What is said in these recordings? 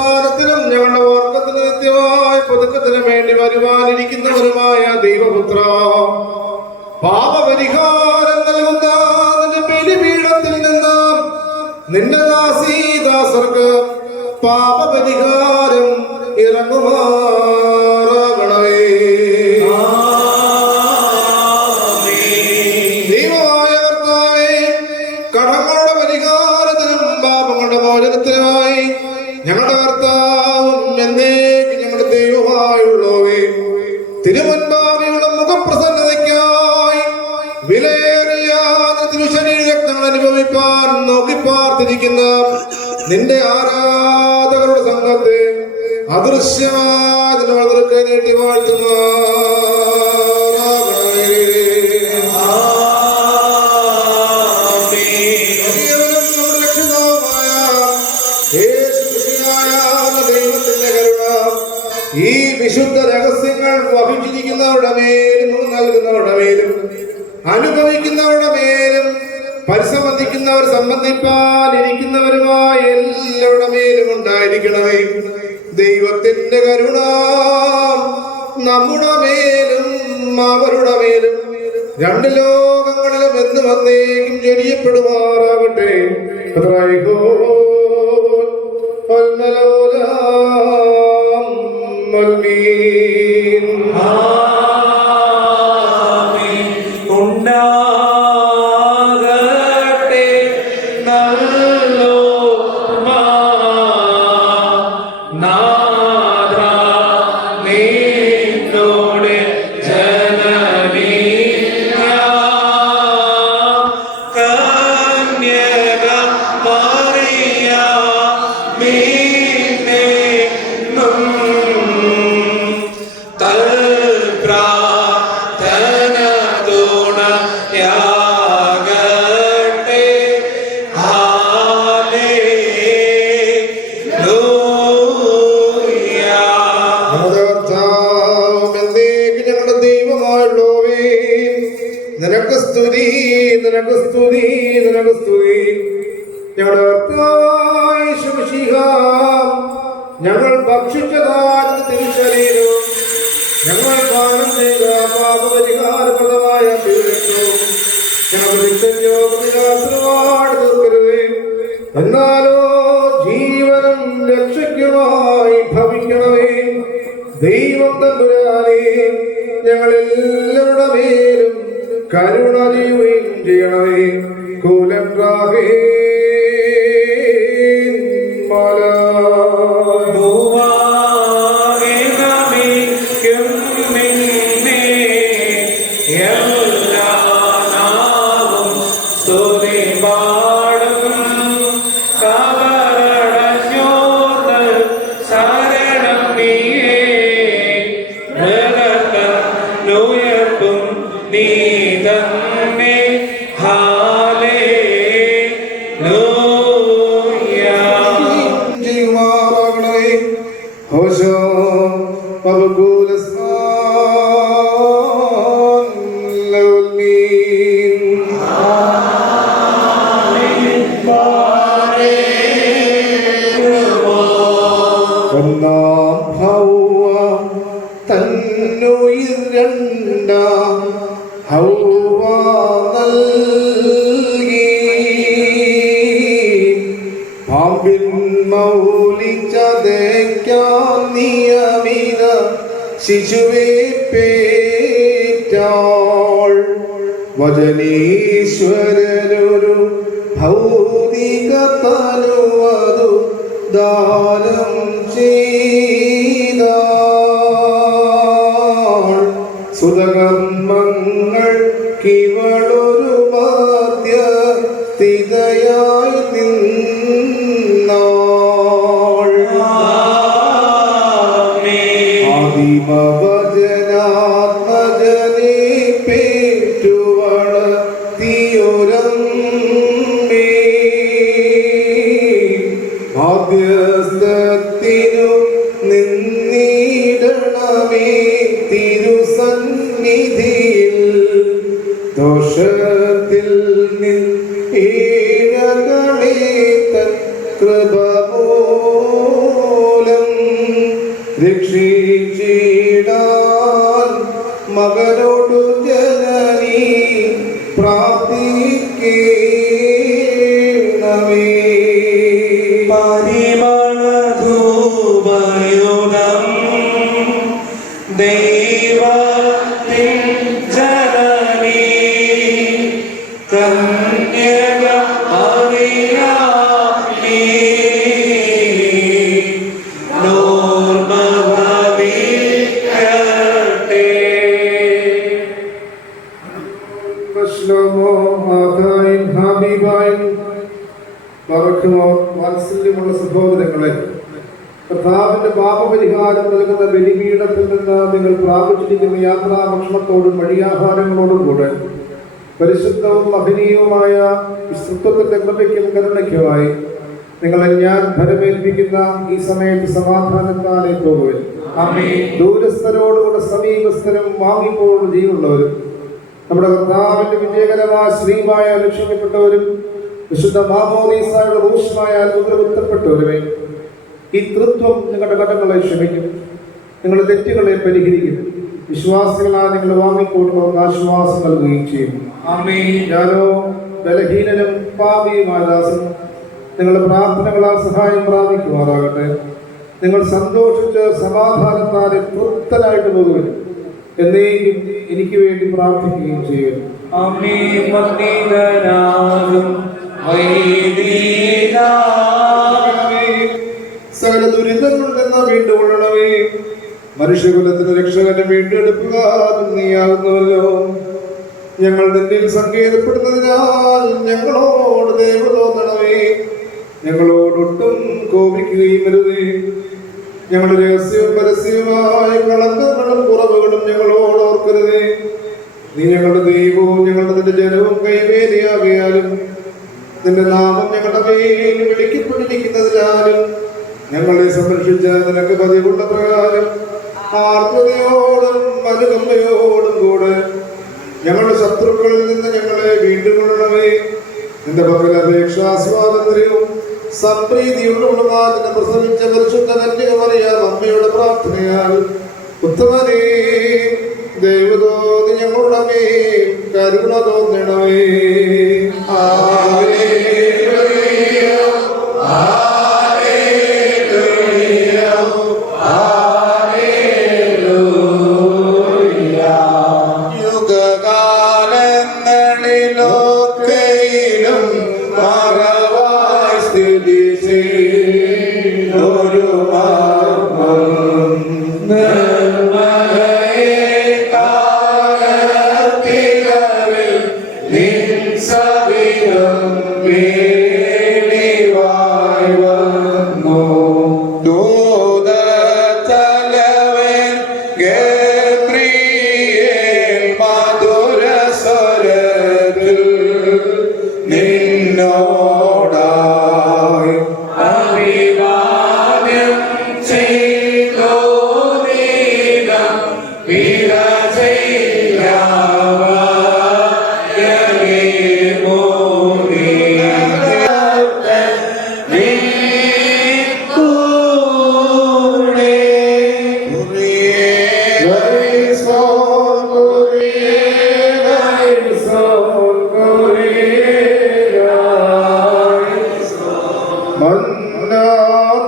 പുനരുദ്ധാനത്തിനും ഞങ്ങളുടെ വർഗത്തിന് നിത്യമായ പുതുക്കത്തിനും വേണ്ടി വരുവാനിരിക്കുന്നവരുമായ ദൈവപുത്ര, പാപപരിഹാരം നൽകുന്ന നിന്റെ ബലിപീഠത്തിൽ നിന്ന് നിന്റെ ദാസീദാസർക്ക് പാപപരിഹാരം ഇറങ്ങുമാറാകണമേ. ദൈവമായ കർത്താവേ, കടങ്ങളുടെ പരിഹാരത്തിനും പാപങ്ങളുടെ മോചനത്തിനുമായി ഞങ്ങളുടെ കർത്താവും എന്നേക്കും ഞങ്ങളുടെ ദൈവമായുള്ളവേ, തിരുമുൻപാകെയുള്ള മുഖപ്രസന്നതയ്ക്കായി വിലയേറിയ തിരുശരീരങ്ങൾ അനുഭവിപ്പാൻ നോക്കി പാർത്തിരിക്കുന്ന നിന്റെ ആരാധകരുടെ സംഘത്തെ അദൃശ്യമായ വളർക്കെ നീട്ടി വാഴ്ത്തുമാറാകണമേ. ദൈവത്തിന്റെ കരുണ ഈ വിശുദ്ധ രഹസ്യങ്ങൾ വഹിച്ചിരിക്കുന്നവരുടെ മേലും നൽകുന്നവരുടെ മേലും അനുഭവിക്കുന്നവരുടെ മേലും പരിസംബന്ധിക്കുന്നവർ സംബന്ധിപ്പാനിരിക്കുന്നവരുമായ എല്ലാവരുടെ മേലും ഉണ്ടായിരിക്കണമേ. ദൈവത്തിന്റെ കരുണ നമ്മുടെ മേലും അവരുടെ മേലും രണ്ട് ലോകങ്ങളിലും എന്ന് വന്നേക്കും ചൊരിയപ്പെടുമാറാകട്ടെ. നിനക്ക് സ്തുതി, നിനക്ക് സ്തുതി, നിനക്ക് സ്തുതി. ഞങ്ങളുടെ കർത്താവായ ശംശീഹ, ഞങ്ങൾ ഭക്ഷിച്ചതായ തിരുശരീരവും ഞങ്ങൾ പാനം ചെയ്ത പാപപരിഹാരപ്രദമായ തീർച്ചയും ഞങ്ങൾ തീർക്കരുതേ. എന്നാലോ ജീവനും രക്ഷയ്ക്കുമായി ഭവിക്കണമേ. ദൈവം തമ്പുരാനേ, ഞങ്ങളെല്ലാവരുടെ മേലും കരുണ ചെയ്യുകയും ചെയ്യണമേ. കൂലൻറാഹേ ശിശുവേ പേറ്റാൾ വചനീശ്വരനൊരു ഭൗതിക തനുവതു ദാനം ചെയ്താൾ. സുതകർമ്മങ്ങൾ കിവളൊരു ബാധ്യസ്ഥിതയായി നിന്നാൾ. ആദിമവചനാത്മജനെ പേറ്റുവളർത്തിയൊരമ്മേ, ആദ്യസ്ഥത്തിനു നിന്നിടണമേ തിരുസന്നിധിയിൽ. ദോഷത്തിൽ നിന്നീഴകളെ തൻ കൃപ രക്ഷിച്ചിടാൻ മകനോടു ജനനി പ്രാർത്ഥിക്കണമേ. പരിമളധൂപയുധം ദൈവത്തിൻ ജനനി കന്യക മറിയാമേ നോർമഭവിക്കട്ടെ. വാത്സല്യമുള്ള സഹോദരങ്ങളെ, കർത്താവിന്റെ പാപപരിഹാരം നൽകുന്ന ബലിപീഠത്തിൽ നിന്ന് നിങ്ങൾ പ്രാപിച്ചിരിക്കുന്ന യാത്രാഭക്ഷണത്തോടും വഴിയാഹാരങ്ങളോടും കൂടെ പരിശുദ്ധവും മഹനീയവുമായ സ്ത്രീത്വത്തിന്റെ കൃപയ്ക്കും കരുണയ്ക്കുമായി നിങ്ങളെ ഞാൻ ഫലമേൽപ്പിക്കുന്ന ഈ സമയത്ത് സമാധാനത്താലെ പോകുവിൻ. ദൂരസ്ഥരോടുകൂടെ സമീപസ്ഥരും വാങ്ങിപ്പോഴും ജീവുള്ളവരും നമ്മുടെ കർത്താവിന്റെ വിജയകരമായ ശ്രീമായ ലക്ഷ്യപ്പെട്ടവരും വിശുദ്ധ മാമോദീസായുടെ റൂഷമായാൽ ഉപദ്രവപ്പെട്ടവരുമേ, ഈ തൃത്വം നിങ്ങളുടെ കടങ്ങളെ ക്ഷമിക്കും, നിങ്ങളുടെ തെറ്റുകളെ പരിഹരിക്കും. വിശ്വാസികളാൽ നിങ്ങൾ വാങ്ങിപ്പോടുന്നവർക്ക് ആശ്വാസം നൽകുകയും ചെയ്യും. ഞാനോ ബലഹീനനും പാപിയുമായ ദാസൻ നിങ്ങളുടെ പ്രാർത്ഥനകളാൽ സഹായം പ്രാപിക്കുമാറാകട്ടെ. നിങ്ങൾ സന്തോഷിച്ച് സമാധാനത്താലെ തൃപ്തരായിട്ട് പോകുവിൻ. എന്നേക്കും എനിക്ക് വേണ്ടി പ്രാർത്ഥിക്കുകയും ചെയ്യും. സകല ദുരിതങ്ങളിൽ നിന്ന് വീണ്ടുകൊള്ളണമേ. മനുഷ്യകുലത്തിന് രക്ഷകനെ വീണ്ടെടുക്കുക നീയാകുന്നുവല്ലോ. ഞങ്ങൾ നിന്നിൽ സങ്കേതപ്പെടുന്നതിനാൽ ഞങ്ങളോട് ദയവ് തോന്നണമേ. ഞങ്ങളോടൊട്ടും കോപിക്കുകയും വരുതേ. ഞങ്ങളുടെ രഹസ്യവും പരസ്യവുമായ കളങ്കങ്ങളും കുറവുകളും ഞങ്ങളോട് ഓർക്കരുതേ. നീ ഞങ്ങളുടെ ദൈവവും ഞങ്ങളുടെ നിന്റെ ജനവും കൈവേലിയാകിയാലും നിന്റെ നാമം ഞങ്ങളുടെ മേൽ വിളിക്കപ്പെട്ടിരിക്കുന്നതിനാലും ഞങ്ങളെ സംരക്ഷിച്ച നിനക്ക് പതിവുള്ള പ്രകാരം ആർദ്രതയോടും അനുകമ്പയോടും കൂടെ ഞങ്ങളുടെ ശത്രുക്കളിൽ നിന്ന് ഞങ്ങളെ വീണ്ടും കൊള്ളണമേ. നിന്റെ പകൽ അപേക്ഷാ സ്വാതന്ത്ര്യവും സംപ്രീതിയുള്ളവളുമാതിനെ പ്രസവിച്ച പരിശുദ്ധ കന്യക മറിയാം അമ്മയുടെ പ്രാർത്ഥനയാൽ ഉത്തമനേ ദൈവതോതി ഞങ്ങളുടെ മേൽ കരുണ തോന്നണമേ. യുഗകാലങ്ങളിലൊക്കെയിലും മറവായി സ്ഥിതി ചെയ്തൊരു നിന്നോടായി അഭിവാദ്യം ചെയ്തോ നീകം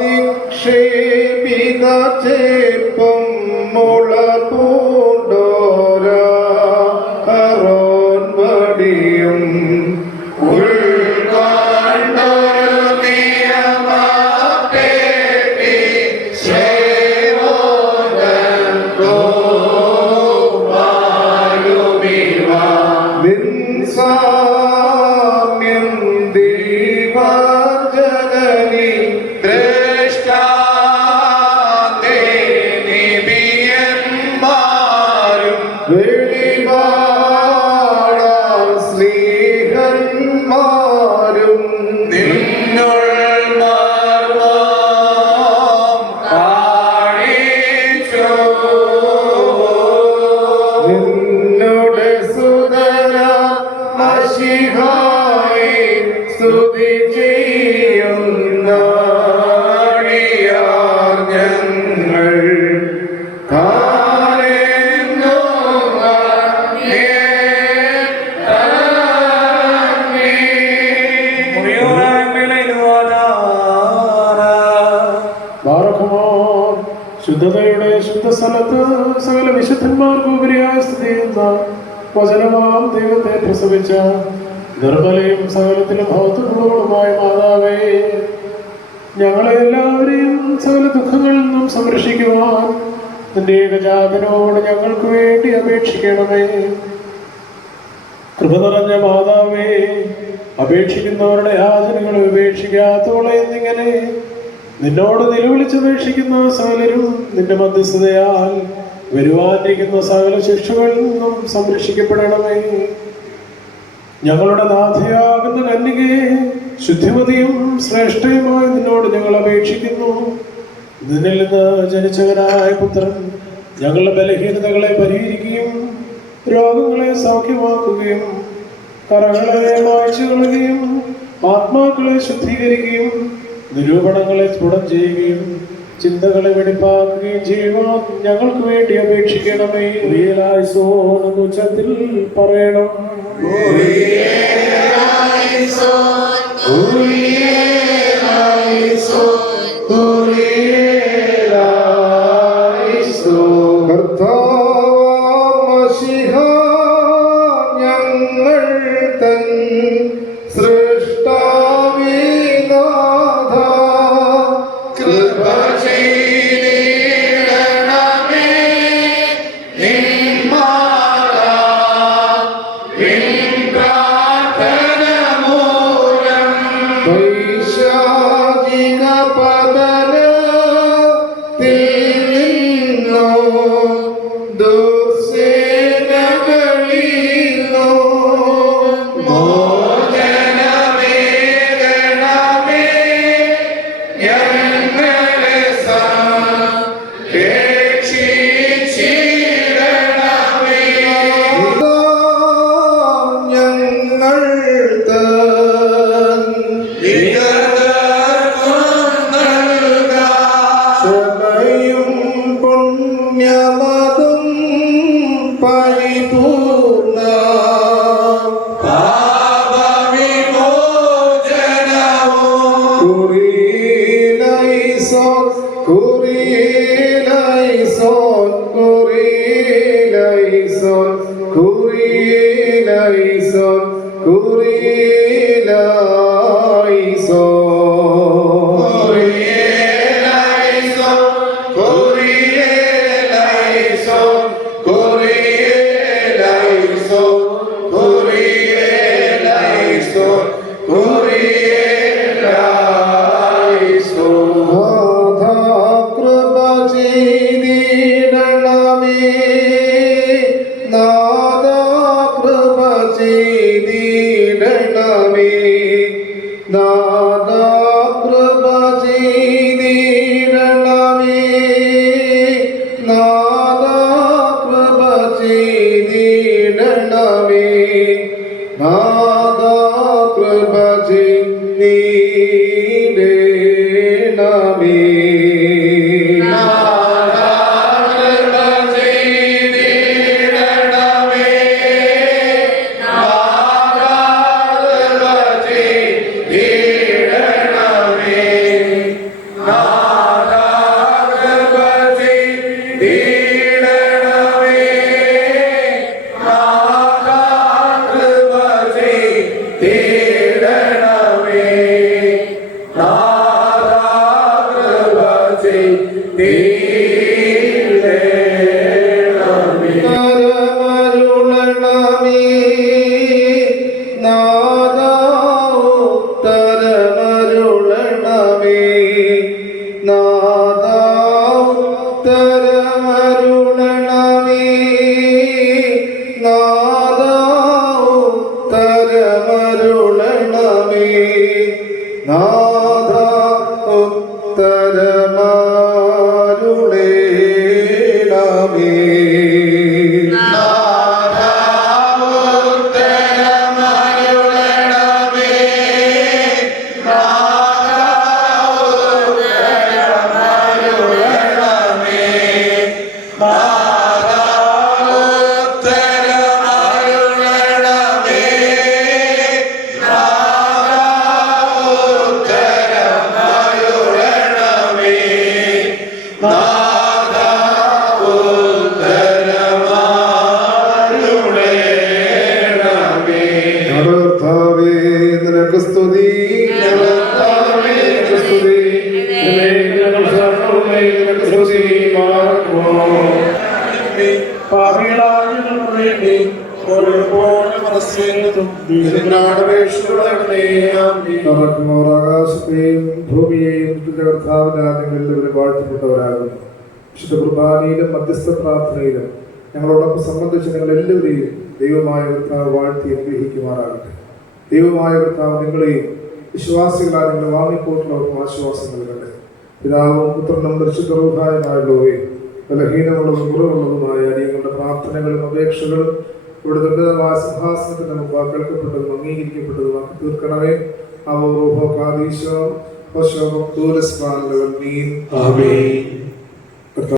നിക്ഷേപിത ചേപ്പം മുള പൂണ്ടോരാ അറോൻ വടിയും സാമ്യം ദീപജനനി ദ്രഷ്ടാ നിബിയന്മാ ശുദ്ധതയുടെ ശുദ്ധസ്ഥലത്ത് സകല വിശുദ്ധന്മാർക്ക് ഉപരിയായി സ്ഥിതി ചെയ്യുന്ന വചനമാം ദൈവത്തെ പ്രസവിച്ച നിർമ്മലയും സകലത്തിലും ഭൗതികങ്ങളുമായ മാതാവേ, ഞങ്ങളെ എല്ലാവരെയും സകല ദുഃഖങ്ങളിൽ നിന്നും സംരക്ഷിക്കുവാൻ നിന്റെ ഏകജാതനോട് ഞങ്ങൾക്ക് വേണ്ടി അപേക്ഷിക്കണമേ. കൃപ നിറഞ്ഞ മാതാവേ, അപേക്ഷിക്കുന്നവരുടെ യാചനകളെ ഉപേക്ഷിക്കാത്തവളെ എന്നിങ്ങനെ നിന്നോട് നിലവിളിച്ചപേക്ഷിക്കുന്ന സകലരും നിന്റെ മധ്യസ്ഥതയാൽ വരുവാനിരിക്കുന്ന സകല ശിക്ഷകളിൽ നിന്നും സംരക്ഷിക്കപ്പെടണമേ. ഞങ്ങളുടെ നാഥയാകുന്ന കന്യകയെ ശുദ്ധിമതിയും ശ്രേഷ്ഠയുമായി നിന്നോട് ഞങ്ങൾ അപേക്ഷിക്കുന്നു. നിന്നിൽ നിന്ന് ജനിച്ചവനായ പുത്രൻ ഞങ്ങളുടെ ബലഹീനതകളെ പരിഹരിക്കുകയും രോഗങ്ങളെ സൗഖ്യമാക്കുകയും കറകളെ മായ്ച്ചു കളയുകയും ആത്മാക്കളെ ശുദ്ധീകരിക്കുകയും നിരൂപണങ്ങളെ സ്ഫുടം ചെയ്യുകയും ചിന്തകളെ വെടിപ്പാക്കുകയും ചെയ്യുവാൻ ഞങ്ങൾക്ക് വേണ്ടി അപേക്ഷിക്കണമേ. എന്ന് ഉച്ചത്തിൽ പറയണം. നാദ എന്നും ആകാശത്തെയും ഭൂമിയെയും എല്ലാവരും വാഴ്ത്തപ്പെട്ടവരാകുന്നു. വിശുദ്ധ കുർബാനയിലും മധ്യസ്ഥ പ്രാർത്ഥനയിലും ഞങ്ങളോടൊപ്പം സംബന്ധിച്ച് നിങ്ങൾ എല്ലാവരെയും ദൈവമായ കർത്താവ് വാഴ്ത്തി അനുഗ്രഹിക്കുമാറാകട്ടെ. ദൈവമായ കർത്താവ് നിങ്ങളെയും വിശ്വാസികളായ നിങ്ങൾ വാങ്ങിപ്പോട്ടുള്ളവർക്കും ആശ്വാസം നൽകട്ടെ. പിതാവും പുത്രനും പരിശുദ്ധ റൂഹായുമായുള്ളവയെ ബലഹീനമുള്ളതും കുറവുള്ളതുമായ അടിയങ്ങളുടെ പ്രാർത്ഥനകളും അപേക്ഷകളും ഇവിടെ ദുരിതമായ സിംഹാസനത്തിന്റെ മുമ്പാകെ കേൾക്കപ്പെട്ടതും അംഗീകരിക്കപ്പെട്ടതുമാക്കി തീർക്കണമേ. ആമേൻ.